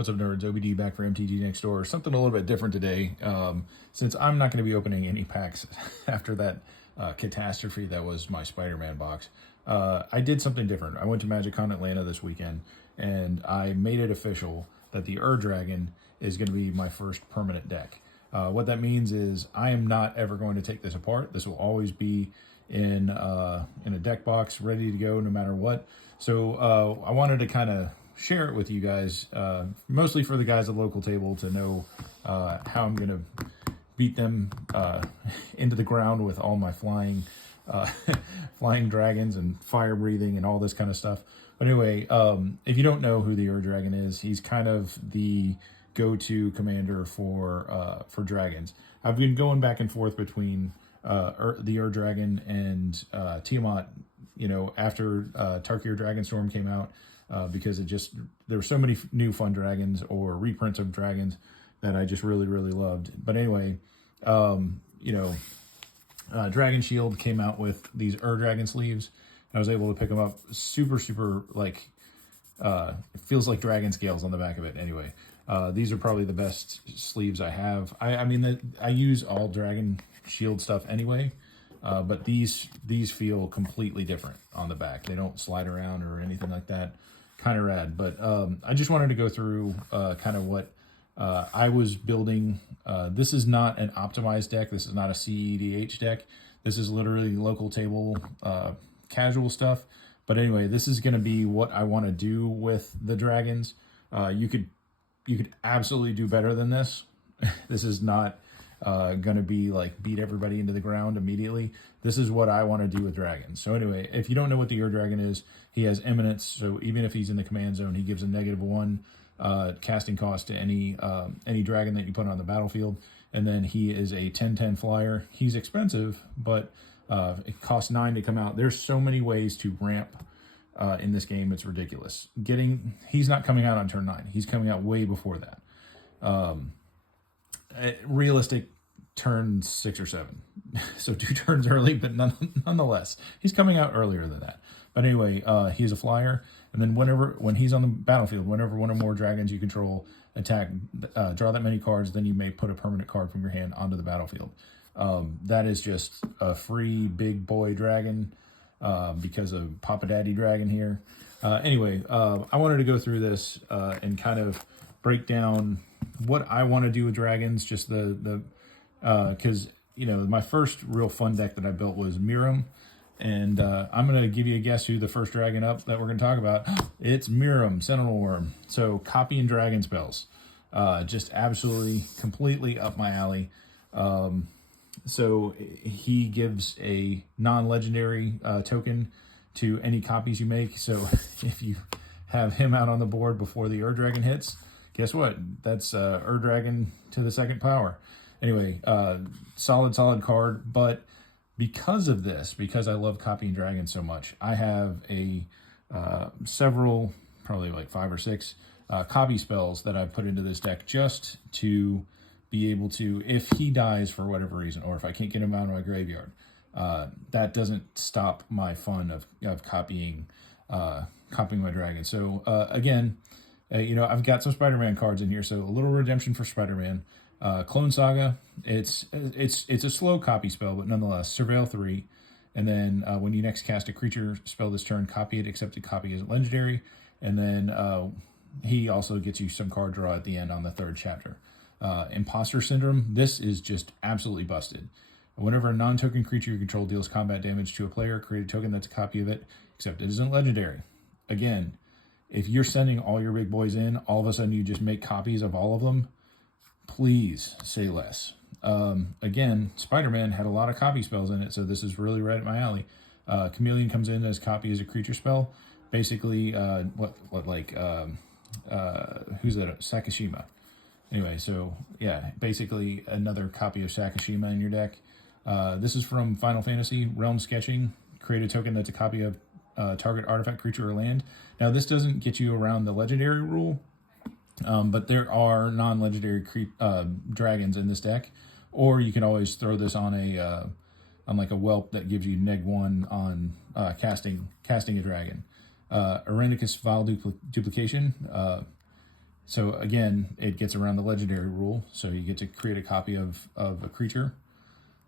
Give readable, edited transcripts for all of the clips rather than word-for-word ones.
What's up, nerds? OBD back for MTG Next Door. Something a little bit different today, since I'm not going to be opening any packs after that catastrophe that was my Spider-Man box. I did something different. I went to MagicCon Atlanta this weekend, and I made it official that the Dragon is going to be my first permanent deck. What that means is I am not ever going to take this apart. This will always be in a deck box, ready to go no matter what. So I wanted to kind of share it with you guys, mostly for the guys at the local table to know how I'm going to beat them into the ground with all my flying dragons and fire breathing and all this kind of stuff. But anyway, if you don't know who the Dragon is, he's kind of the go-to commander for dragons. I've been going back and forth between the Dragon and Tiamat, after Tarkir Dragonstorm came out, because there were so many new fun dragons or reprints of dragons that I just really, really loved. But anyway, Dragon Shield came out with these Dragon sleeves. I was able to pick them up super, it feels like dragon scales on the back of it. Anyway, these are probably the best sleeves I have. I mean, I use all Dragon Shield stuff anyway, but these feel completely different on the back. They don't slide around or anything like that. Kind of rad. But I just wanted to go through kind of what I was building. This is not an optimized deck. This is not a CEDH deck. This is literally local table casual stuff. But anyway, this is going to be what I want to do with the dragons. You could absolutely do better than this. This is not going to be like beat everybody into the ground immediately. This is what I want to do with dragons. So anyway, if you don't know what the Dragon is, he has Eminence. So even if he's in the command zone, he gives a -1 casting cost to any dragon that you put on the battlefield. And then he is a 10/10 flyer. He's expensive, but it costs 9 to come out. There's so many ways to ramp in this game. It's ridiculous. He's not coming out on turn 9. He's coming out way before that. Realistic turn 6 or 7. So 2 turns early, but nonetheless, he's coming out earlier than that. But anyway, he's a flyer. And then when he's on the battlefield, whenever one or more dragons you control attack, draw that many cards, then you may put a permanent card from your hand onto the battlefield. That is just a free big boy dragon because of Papa Daddy Dragon here. Anyway, I wanted to go through this and kind of break down what I want to do with dragons. Just because my first real fun deck that I built was Miram. And I'm going to give you a guess who the first dragon up that we're going to talk about. It's Miram, Sentinel Worm. So copying dragon spells. Just absolutely, completely up my alley. So he gives a non-legendary token to any copies you make. So if you have him out on the board before the Dragon hits, guess what? That's Dragon to the 2nd power. Anyway, solid card, but because of this, because I love copying dragons so much, I have several, probably like 5 or 6 copy spells that I've put into this deck just to be able to, if he dies for whatever reason, or if I can't get him out of my graveyard, that doesn't stop my fun of copying my dragon. So again, I've got some Spider-Man cards in here, so a little redemption for Spider-Man. Clone Saga, it's a slow copy spell, but nonetheless, Surveil 3, and then when you next cast a creature spell this turn, copy it, except the copy isn't legendary, and then he also gets you some card draw at the end on the 3rd chapter. Imposter Syndrome, this is just absolutely busted. Whenever a non-token creature you control deals combat damage to a player, create a token that's a copy of it, except it isn't legendary. Again, if you're sending all your big boys in, all of a sudden you just make copies of all of them, please say less. Again, Spider-Man had a lot of copy spells in it, so this is really right at my alley. Chameleon comes in as copy as a creature spell. Basically, who's that? Sakashima. Anyway, so yeah, basically another copy of Sakashima in your deck. This is from Final Fantasy, Realm Sketching. Create a token that's a copy of target artifact, creature, or land. Now, this doesn't get you around the legendary rule, but there are non-legendary dragons in this deck, or you can always throw this on like a whelp that gives you -1 on casting a dragon. Irenicus Vile Duplication. So again, it gets around the legendary rule. So you get to create a copy of a creature.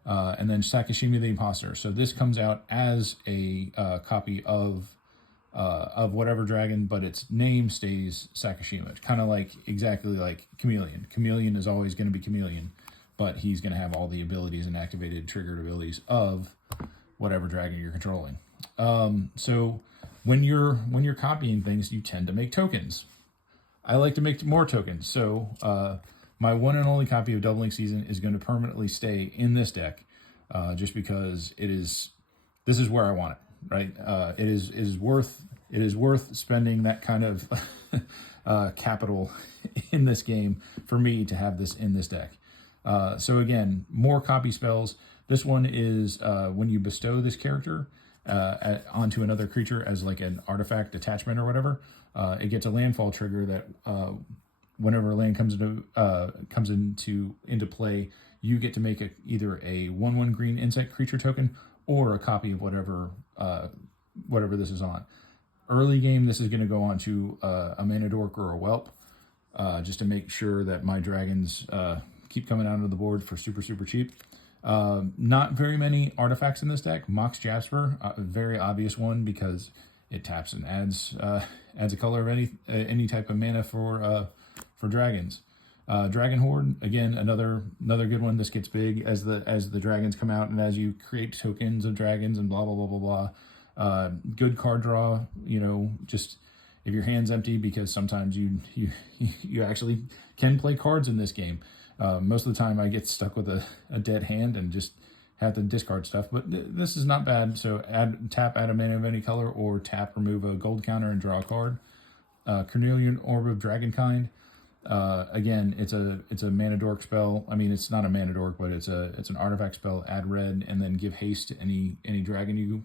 And then Sakashima the Imposter. So this comes out as a copy of whatever dragon, but its name stays Sakashima. It's kind of like, exactly like Chameleon. Chameleon is always going to be Chameleon, but he's going to have all the abilities and activated triggered abilities of whatever dragon you're controlling. So when you're copying things, you tend to make tokens. I like to make more tokens. So my one and only copy of Doubling Season is going to permanently stay in this deck, just because this is where I want it, right? It is worth spending that kind of capital in this game for me to have this in this deck. So again, more copy spells. This one is when you bestow this character onto another creature as like an artifact attachment or whatever, it gets a landfall trigger that whenever land comes into play, you get to make either a 1/1 green insect creature token or a copy of whatever this is on. Early game, this is going to go on to a mana dork or a whelp, just to make sure that my dragons keep coming out of the board for super cheap. Not very many artifacts in this deck. Mox Jasper, a very obvious one because it taps and adds a color of any type of mana for dragons. Dragon Horde, again, another good one. This gets big as the dragons come out and as you create tokens of dragons and blah blah blah blah blah. Good card draw, just if your hand's empty, because sometimes you actually can play cards in this game. Most of the time I get stuck with a dead hand and just have to discard stuff, but this is not bad. So tap, add a mana of any color, or tap, remove a gold counter and draw a card. Cornelian Orb of Dragonkind. Again, it's a mana dork spell. I mean, it's not a mana dork, but it's an artifact spell. Add red and then give haste to any dragon you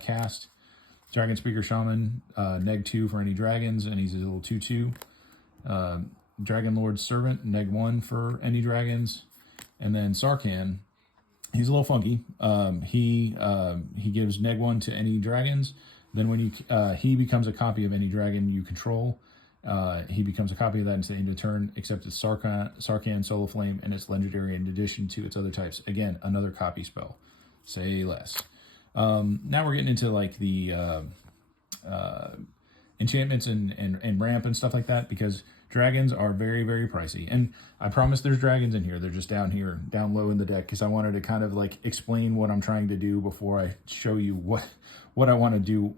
cast. Dragon Speaker Shaman, -2 for any dragons, and he's a little 2/2. Dragon Lord's Servant, -1 for any dragons, and then Sarkhan. He's a little funky. He gives -1 to any dragons. Then when he becomes a copy of any dragon you control. He becomes a copy of that until the end of turn, except it's Sarkhan Soul Flame, and it's legendary in addition to its other types. Again, another copy spell. Say less. Now we're getting into like the enchantments and ramp and stuff like that, because dragons are very, very pricey. And I promise there's dragons in here. They're just down here, down low in the deck, because I wanted to kind of like explain what I'm trying to do before I show you what I want to do,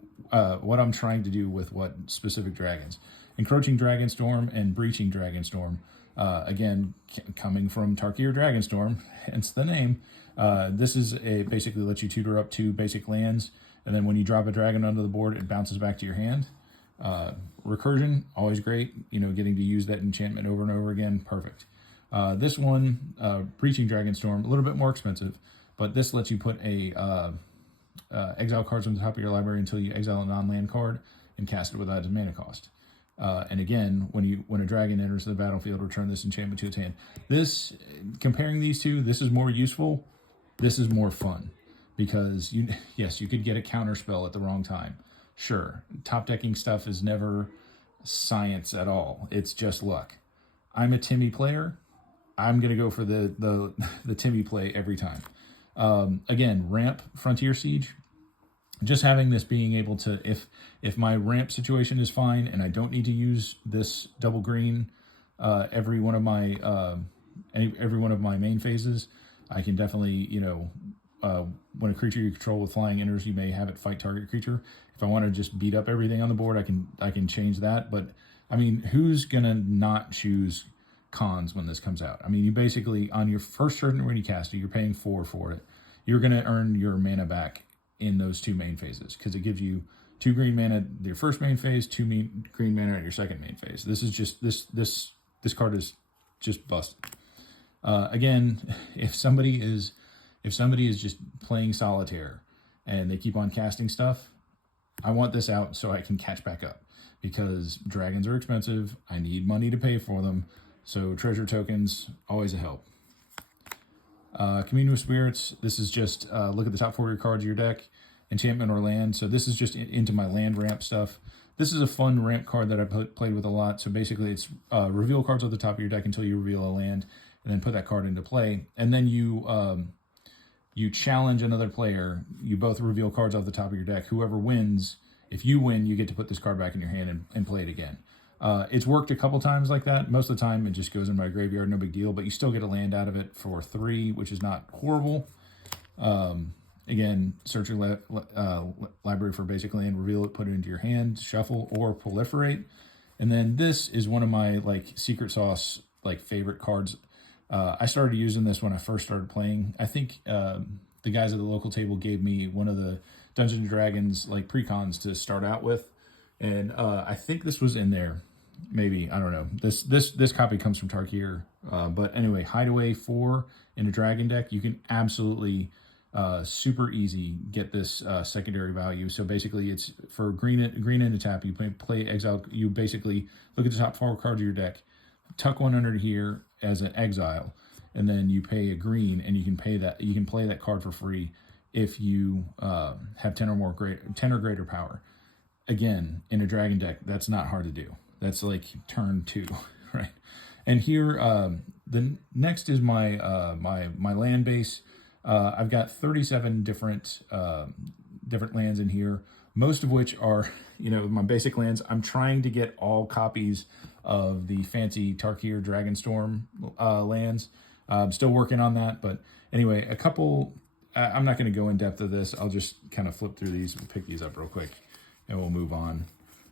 what I'm trying to do with what specific dragons. Encroaching Dragonstorm and Breaching Dragonstorm. Again, coming from Tarkir Dragonstorm, hence the name. This is basically lets you tutor up 2 basic lands, and then when you drop a dragon onto the board, it bounces back to your hand. Recursion, always great. Getting to use that enchantment over and over again, perfect. This one, Breaching Dragonstorm, a little bit more expensive, but this lets you put exile cards on the top of your library until you exile a non-land card and cast it without its mana cost. And again, when a dragon enters the battlefield, return this enchantment to its hand. Comparing these two, this is more useful. This is more fun, because you could get a counter spell at the wrong time. Sure, top decking stuff is never science at all. It's just luck. I'm a Timmy player. I'm gonna go for the Timmy play every time. Again, ramp Frontier Siege. Just having this being able to, if my ramp situation is fine and I don't need to use this double green every one of my main phases, I can definitely, when a creature you control with flying enters, you may have it fight target creature. If I want to just beat up everything on the board, I can change that. But I mean, who's gonna not choose cons when this comes out? I mean, you basically, on your first turn when you cast it, you're paying 4 for it. You're gonna earn your mana back in those 2 main phases, because it gives you 2 green mana at your first main phase, 2 green mana at your second main phase. This is just this card is just busted. Again, if somebody is just playing solitaire and they keep on casting stuff, I want this out so I can catch back up, because dragons are expensive. I need money to pay for them, so treasure tokens, always a help. Commune with Spirits, this is just look at the top 4 of your cards of your deck, enchantment or land. So this is just into my land ramp stuff. This is a fun ramp card that I played with a lot. So basically it's reveal cards off the top of your deck until you reveal a land, and then put that card into play. And then you challenge another player. You both reveal cards off the top of your deck. Whoever wins, if you win, you get to put this card back in your hand and play it again. It's worked a couple times like that. Most of the time it just goes in my graveyard, no big deal, but you still get a land out of it for 3, which is not horrible. Again, search your library for basic land, reveal it, put it into your hand, shuffle, or proliferate. And then this is one of my like secret sauce like favorite cards. I started using this when I first started playing. I think the guys at the local table gave me one of the Dungeons & Dragons like precons to start out with. And I think this was in there. Maybe, I don't know. This copy comes from Tarkir. But anyway, Hideaway 4 in a dragon deck. You can absolutely super easy get this secondary value. So basically it's for green into tap. You play exile. You basically look at the top 4 cards of your deck, tuck one under here as an exile, and then you pay a green, and you can play that card for free if you have 10 or greater power. Again, in a dragon deck, that's not hard to do. That's like turn 2, right? And here, the next is my my land base. I've got 37 different lands in here, most of which are, my basic lands. I'm trying to get all copies of the fancy Tarkir Dragonstorm lands. I'm still working on that, but anyway, a couple. I'm not going to go in depth of this. I'll just kind of flip through these and pick these up real quick, and we'll move on.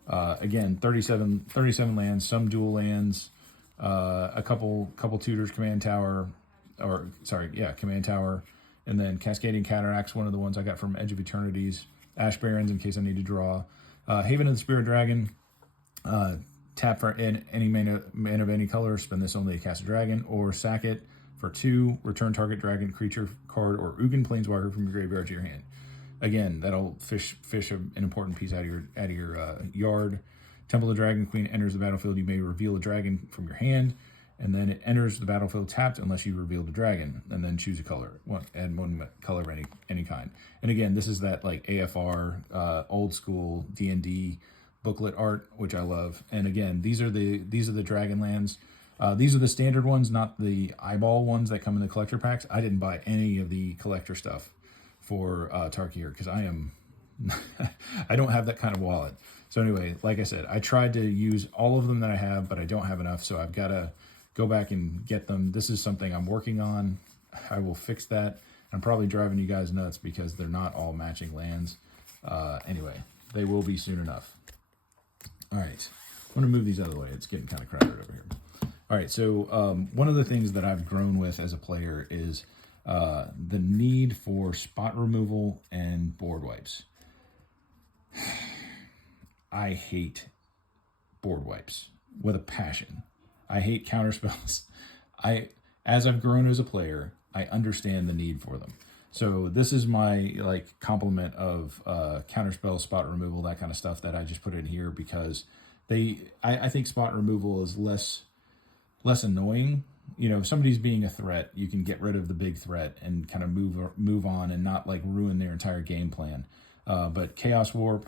Again, 37 lands, some dual lands, a couple tutors, command tower, and then Cascading Cataracts, one of the ones I got from Edge of Eternities, Ash Barrens in case I need to draw, Haven of the Spirit Dragon, tap for any mana of any color, spend this only to cast a dragon, or sack it for 2, return target dragon creature card or Ugin Planeswalker from your graveyard to your hand. Again, that'll fish an important piece out of your yard. Temple of the Dragon Queen enters the battlefield. You may reveal a dragon from your hand, and then it enters the battlefield tapped unless you revealed a dragon, and then choose a color. Add one color of any kind. And again, this is that like AFR old school D&D booklet art, which I love. And again, these are the dragon lands. These are the standard ones, not the eyeball ones that come in the collector packs. I didn't buy any of the collector stuff for Tarkir because I don't have that kind of wallet. So anyway, like I said, I tried to use all of them that I have, but I don't have enough, so I've got to go back and get them. This is something I'm working on. I will fix that. I'm probably driving you guys nuts because they're not all matching lands. Anyway, they will be soon enough. All right, I'm going to move these out of the way. It's getting kind of crowded over here. All right, so one of the things that I've grown with as a player is the need for spot removal and board wipes. I hate board wipes with a passion. I hate counterspells. As I've grown as a player, I understand the need for them. So this is my like complement of counterspell, spot removal, that kind of stuff that I just put in here because I think spot removal is less annoying. If somebody's being a threat, you can get rid of the big threat and kind of move on and not like ruin their entire game plan. But Chaos Warp,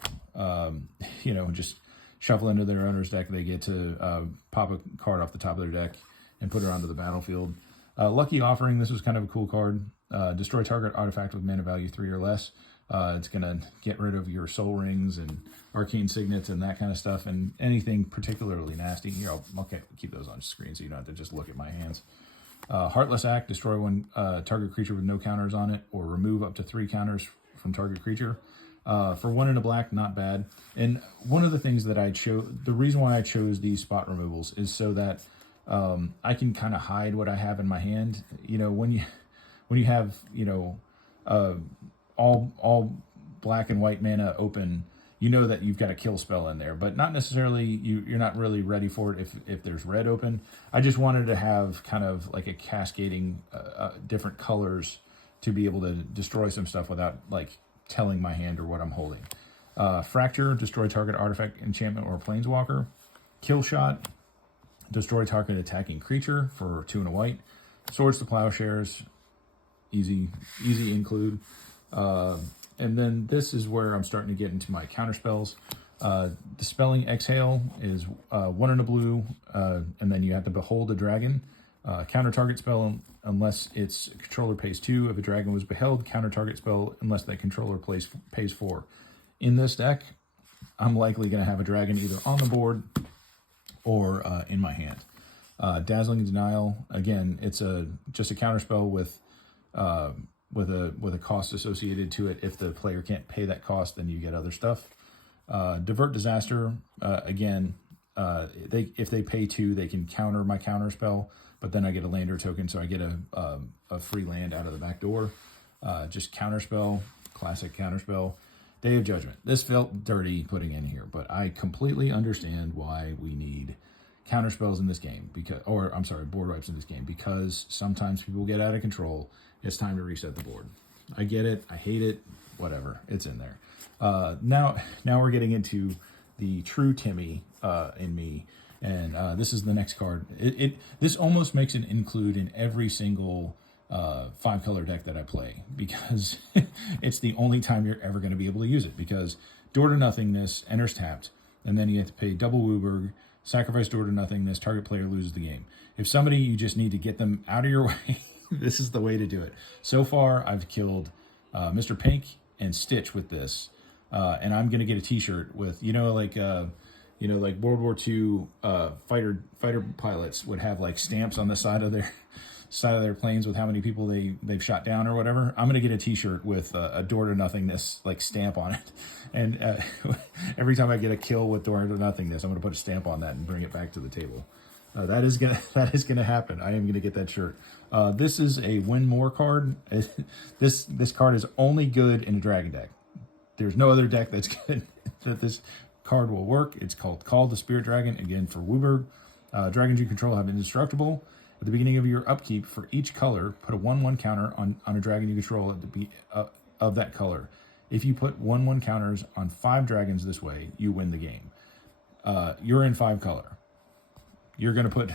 just shuffle into their owner's deck. They get to pop a card off the top of their deck and put it onto the battlefield. Lucky Offering, this was kind of a cool card. Destroy target artifact with mana value 3 or less. It's going to get rid of your Soul Rings and Arcane Signets and that kind of stuff, and anything particularly nasty. Here, I'll keep those on screen so you don't have to just look at my hands. Heartless Act, destroy one target creature with no counters on it, or remove up to 3 counters from target creature. For 1 and a black, not bad. And one of the things that the reason why I chose these spot removals is so that I can kind of hide what I have in my hand. When you have all black and white mana open, that you've got a kill spell in there, but not necessarily you're not really ready for it if there's red open. I just wanted to have kind of like a cascading different colors to be able to destroy some stuff without like telling my hand or what I'm holding. Fracture, destroy target artifact, enchantment, or planeswalker. Kill Shot, destroy target attacking creature for 2 and a white. Swords to Plowshares, easy include. And then this is where I'm starting to get into my counter spells. Dispelling Exhale is 1 in a blue, and then you have to behold a dragon. Counter target spell unless its controller pays 2. If a dragon was beheld, counter target spell unless that controller pays 4. In this deck, I'm likely going to have a dragon either on the board or in my hand. Dazzling Denial, again, it's just a counter spell with a cost associated to it. If the player can't pay that cost, then you get other stuff. Divert Disaster, again, if they pay 2, they can counter my counter spell, but then I get a lander token, so I get a free land out of the back door. Just counter spell, classic counter spell. Day of Judgment. This felt dirty putting in here, but I completely understand why we need counter spells in this game, board wipes in this game, because sometimes people get out of control. It's time to reset the board. I get it. I hate it. Whatever. It's in there. Now we're getting into the true Timmy in me, and this is the next card. This almost makes an include in every single 5-color deck that I play, because it's the only time you're ever going to be able to use it, because Door to Nothingness enters tapped, and then you have to pay double Wooburg, sacrifice Door to Nothingness, target player loses the game. If somebody, you just need to get them out of your way, this is the way to do it. So far, I've killed Mr. Pink and Stitch with this, and I'm going to get a t-shirt with, like World War II fighter pilots would have like stamps on the side of their planes with how many people they've shot down or whatever. I'm gonna get a t-shirt with a Door to Nothingness like stamp on it, and every time I get a kill with Door to Nothingness, I'm gonna put a stamp on that and bring it back to the table. That is gonna happen. I am gonna get that shirt. This is a win more card. This card is only good in a dragon deck. There's no other deck that's good that this card will work. It's called Call the Spirit Dragon, again for Wooburg. Dragons you control have indestructible. At the beginning of your upkeep, for each color, put a 1/1 counter on a dragon you control at the of that color. If you put 1/1 counters on 5 dragons this way, you win the game. You're in 5 color. You're gonna put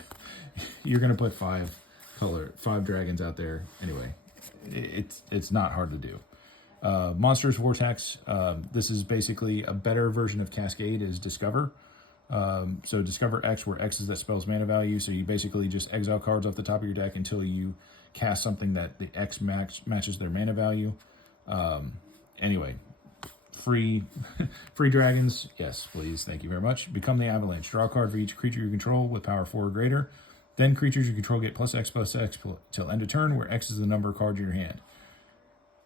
5 dragons out there. Anyway, it's not hard to do. Monstrous Vortex. This is basically a better version of Cascade is Discover. So Discover X, where X is that spell's mana value. So you basically just exile cards off the top of your deck until you cast something that the X matches their mana value. Anyway, free dragons. Yes, please. Thank you very much. Become the Avalanche. Draw a card for each creature you control with power 4 or greater. Then creatures you control get +X till end of turn, where X is the number of cards in your hand.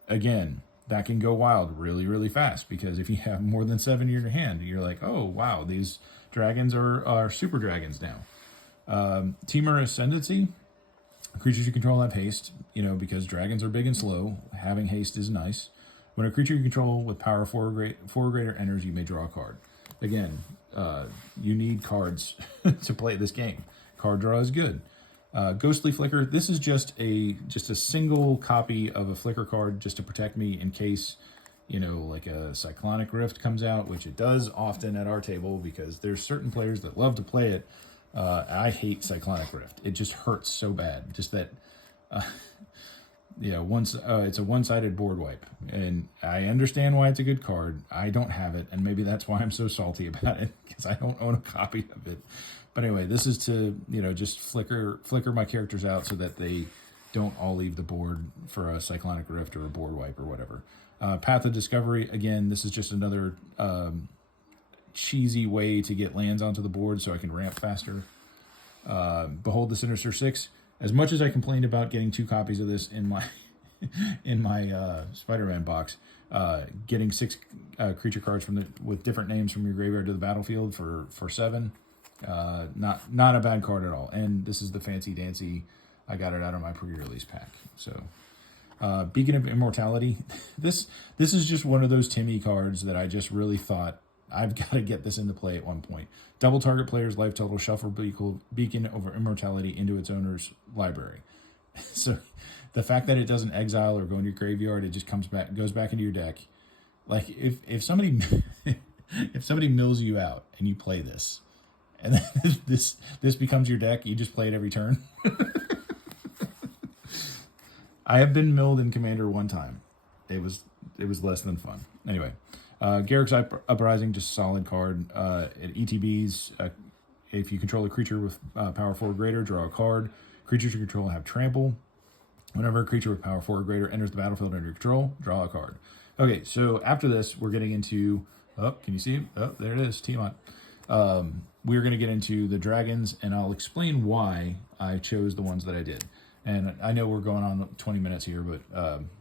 Again, that can go wild really, really fast, because if you have more than 7 in your hand, you're like, oh, wow, these dragons are super dragons now. Temur Ascendancy. Creatures you control have haste, because dragons are big and slow. Having haste is nice. When a creature you control with power 4 or greater enters, you may draw a card. Again, you need cards to play this game. Card draw is good. Ghostly Flicker. This is just a single copy of a Flicker card just to protect me in case, like a Cyclonic Rift comes out, which it does often at our table, because there's certain players that love to play it. I hate Cyclonic Rift. It just hurts so bad. Just that, it's a one-sided board wipe, and I understand why it's a good card. I don't have it, and maybe that's why I'm so salty about it, because I don't own a copy of it. But anyway, this is to, just flicker my characters out so that they don't all leave the board for a Cyclonic Rift or a board wipe or whatever. Path of Discovery, again, this is just another cheesy way to get lands onto the board so I can ramp faster. Behold the Sinister Six. As much as I complained about getting 2 copies of this in my Spider-Man box, getting 6 creature cards with different names from your graveyard to the battlefield for 7. Not a bad card at all. And this is the Fancy Dancy. I got it out of my pre-release pack. So Beacon of Immortality. This is just one of those Timmy cards that I just really thought I've got to get this into play at one point. Double target player's life total, shuffle Beacon of Immortality into its owner's library. So the fact that it doesn't exile or go into your graveyard, it just goes back into your deck. Like if somebody if somebody mills you out and you play this, and then this becomes your deck, you just play it every turn. I have been milled in Commander one time. It was less than fun. Anyway, Garrick's Uprising, just a solid card. At ETBs, if you control a creature with power 4 or greater, draw a card. Creatures you control have trample. Whenever a creature with power 4 or greater enters the battlefield under your control, draw a card. Okay, so after this, we're getting into... Oh, can you see? Oh, there it is, Tiamat. We're going to get into the dragons, and I'll explain why I chose the ones that I did. And I know we're going on 20 minutes here, but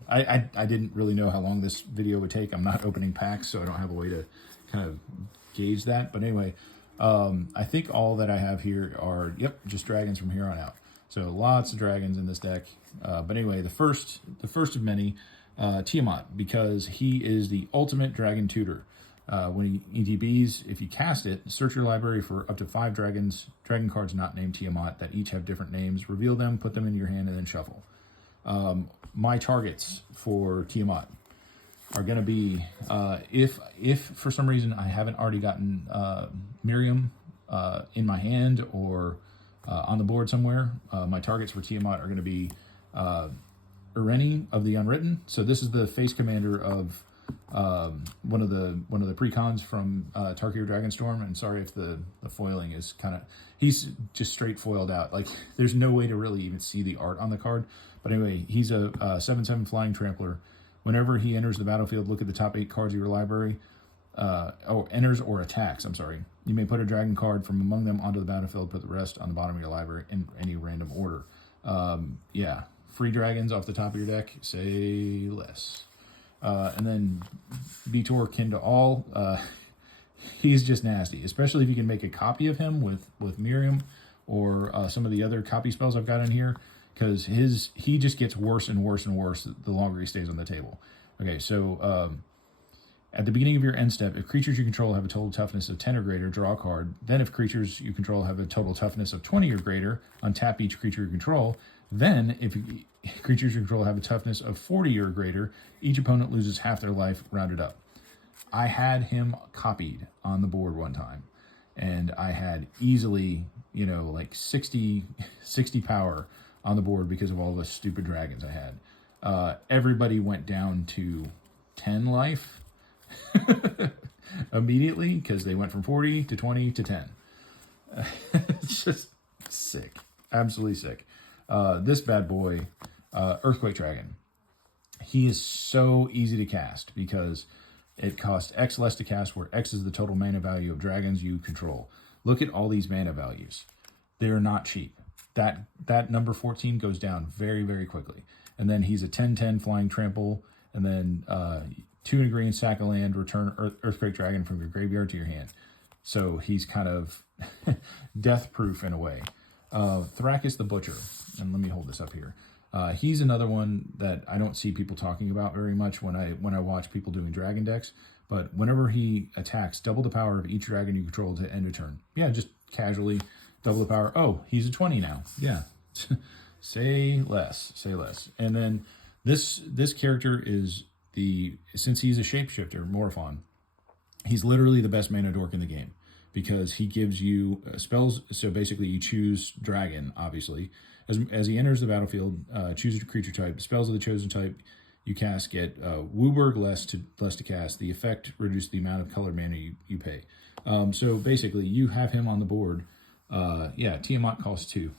I didn't really know how long this video would take. I'm not opening packs, so I don't have a way to kind of gauge that. But anyway, I think all that I have here are, just dragons from here on out. So lots of dragons in this deck. But anyway, the first of many, Tiamat, because he is the ultimate dragon tutor. When he ETBs, if you cast it, search your library for up to 5 dragon cards not named Tiamat that each have different names. Reveal them, put them into your hand, and then shuffle. My targets for Tiamat are going to be, if for some reason I haven't already gotten Miriam in my hand or on the board somewhere, my targets for Tiamat are going to be Irene of the Unwritten. So this is the face commander of one of the precons from Tarkir Dragonstorm, and sorry if the foiling is kind of, he's just straight foiled out. Like, there's no way to really even see the art on the card. But anyway, he's a 7/7 flying trampler. Whenever he enters the battlefield, look at the top 8 cards of your library. Enters or attacks, I'm sorry. You may put a dragon card from among them onto the battlefield, put the rest on the bottom of your library in any random order. Free dragons off the top of your deck, say less. And then Vitor, kin to all, he's just nasty, especially if you can make a copy of him with Miriam or some of the other copy spells I've got in here, because he just gets worse and worse and worse the longer he stays on the table. Okay, so at the beginning of your end step, if creatures you control have a total toughness of 10 or greater, draw a card. Then if creatures you control have a total toughness of 20 or greater, untap each creature you control. Then if creatures you control have a toughness of 40 or greater, each opponent loses half their life, rounded up. I had him copied on the board one time, and I had easily, like 60 power on the board because of all the stupid dragons I had. Everybody went down to 10 life immediately because they went from 40 to 20 to 10. It's just sick. Absolutely sick. This bad boy, Earthquake Dragon, he is so easy to cast because it costs X less to cast, where X is the total mana value of dragons you control. Look at all these mana values. They're not cheap. That number 14 goes down very, very quickly. And then he's a 10/10 flying trample, and then 2 in a green, sack of land, return Earthquake Dragon from your graveyard to your hand. So he's kind of death-proof in a way. Thrakis the Butcher, and let me hold this up here. He's another one that I don't see people talking about very much when I watch people doing dragon decks. But whenever he attacks, double the power of each dragon you control to end a turn. Yeah, just casually double the power. Oh, he's a 20 now. Yeah, say less, say less. And then this character is since he's a shapeshifter, Morphon, he's literally the best mana dork in the game, because he gives you spells. So basically you choose dragon, obviously. As he enters the battlefield, choose a creature type. Spells of the chosen type you cast get Wooburg less to cast. The effect reduces the amount of colored mana you pay. So basically you have him on the board. Tiamat costs 2.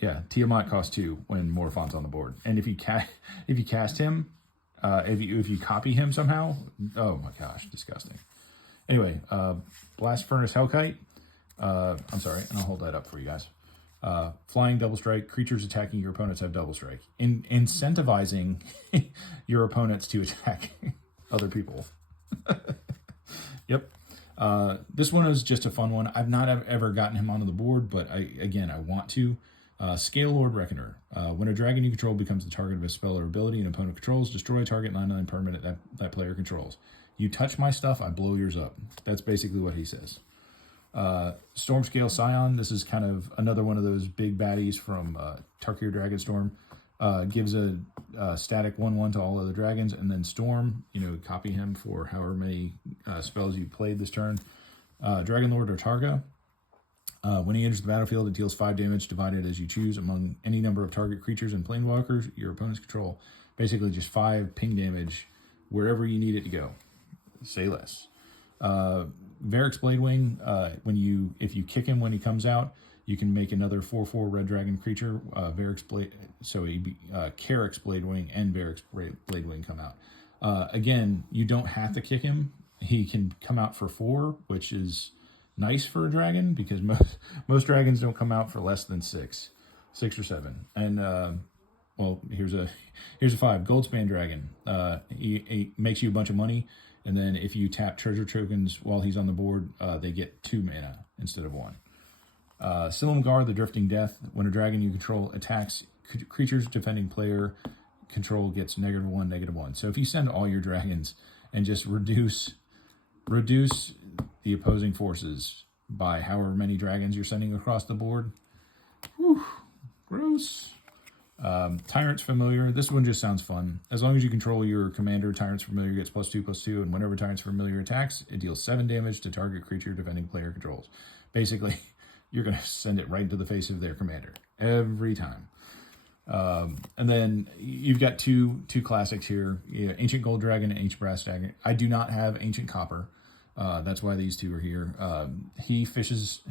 Yeah, Tiamat costs 2 when Morphon's on the board. And if you cast him, if you copy him somehow, oh my gosh, disgusting. Anyway, Blast Furnace Hellkite. I'm sorry, and I'll hold that up for you guys. Flying double strike. Creatures attacking your opponents have double strike. Incentivizing your opponents to attack other people. Yep. This one is just a fun one. I've not ever gotten him onto the board, but I want to. Scale Lord Reckoner. When a dragon you control becomes the target of a spell or ability an opponent controls, destroy a target 9/9 permanent that player controls. You touch my stuff, I blow yours up. That's basically what he says. Stormscale Scion. This is kind of another one of those big baddies from Tarkir Dragonstorm. Gives a static 1/1 to all other dragons, and then Storm, copy him for however many spells you played this turn. Dragon Lord Targa. When he enters the battlefield, it deals 5 damage divided as you choose among any number of target creatures and planewalkers your opponents control. Basically just 5 ping damage wherever you need it to go. Say less. Varric's Bladewing, if you kick him when he comes out, you can make another 4/4 red dragon creature. Varric's Blade, so Carrick's Bladewing and Varric's Bladewing come out. Again, you don't have to kick him. He can come out for 4, which is nice for a dragon because most dragons don't come out for less than 6 or 7. And well, here's a 5 Goldspan Dragon. He makes you a bunch of money. And then if you tap treasure tokens while he's on the board, they get 2 mana instead of 1. Silumgar, the Drifting Death. When a dragon you control attacks creatures defending player control gets -1, -1. So if you send all your dragons and just reduce the opposing forces by however many dragons you're sending across the board. Whew, gross. Tyrant's Familiar. This one just sounds fun. As long as you control your commander, Tyrant's Familiar gets +2/+2, and whenever Tyrant's Familiar attacks, it deals 7 damage to target creature defending player controls. Basically, you're going to send it right into the face of their commander every time. And then you've got two classics here: Ancient Gold Dragon and Ancient Brass Dragon. I do not have Ancient Copper. That's why these two are here. He fishes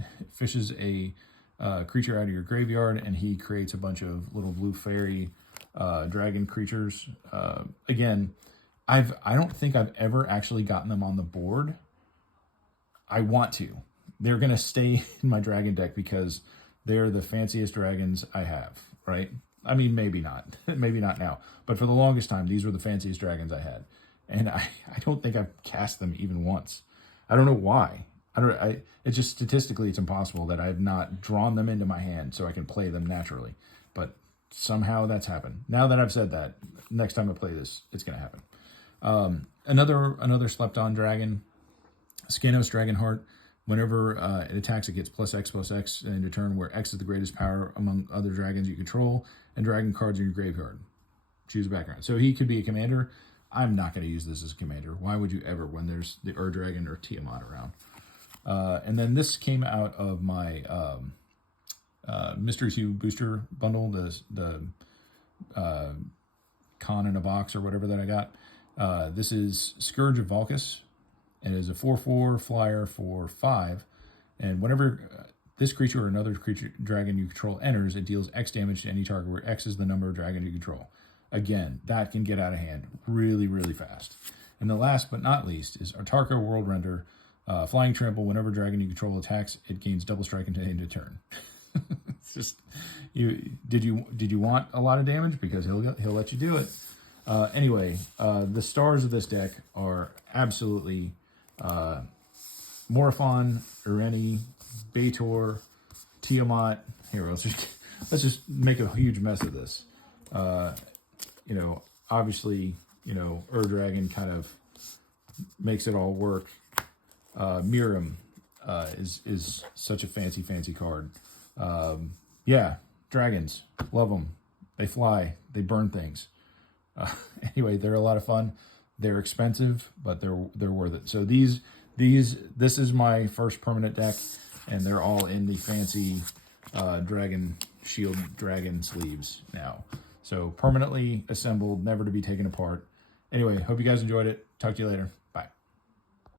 a creature out of your graveyard, and he creates a bunch of little blue fairy dragon creatures. Again, I don't think I've ever actually gotten them on the board. I want to. They're going to stay in my dragon deck because they're the fanciest dragons I have, right? I mean, maybe not. Maybe not now. But for the longest time, these were the fanciest dragons I had. And I don't think I've cast them even once. I don't know why. It's just statistically, it's impossible that I've not drawn them into my hand so I can play them naturally. But somehow that's happened. Now that I've said that, next time I play this, it's going to happen. Another slept-on dragon, Skanos Dragonheart. Whenever it attacks, it gets +X/+X in a turn where X is the greatest power among other dragons you control, and dragon cards in your graveyard. Choose a background. So he could be a commander. I'm not going to use this as a commander. Why would you ever when there's the Dragon or Tiamat around? And then this came out of my Mystery Hue Booster bundle, the Con in a Box or whatever that I got. This is Scourge of Valkus. It is a 4/4 flyer for 5. And whenever this creature or another creature dragon you control enters, it deals X damage to any target where X is the number of dragon you control. Again, that can get out of hand really, really fast. And the last but not least is Artarka World Render. Flying Trample. Whenever dragon you control attacks, it gains double strike into end of turn. It's just did you want a lot of damage? Because he'll let you do it. Anyway, the stars of this deck are absolutely Morophon, Ureni, Baitor, Tiamat. Here, let's just make a huge mess of this. Obviously, Dragon kind of makes it all work. Mirim is such a fancy card. Yeah, dragons, love them. They fly, they burn things. Anyway, they're a lot of fun. They're expensive, but they're worth it. So this is my first permanent deck, and they're all in the fancy dragon shield dragon sleeves now. So permanently assembled, never to be taken apart. Anyway, hope you guys enjoyed it. Talk to you later.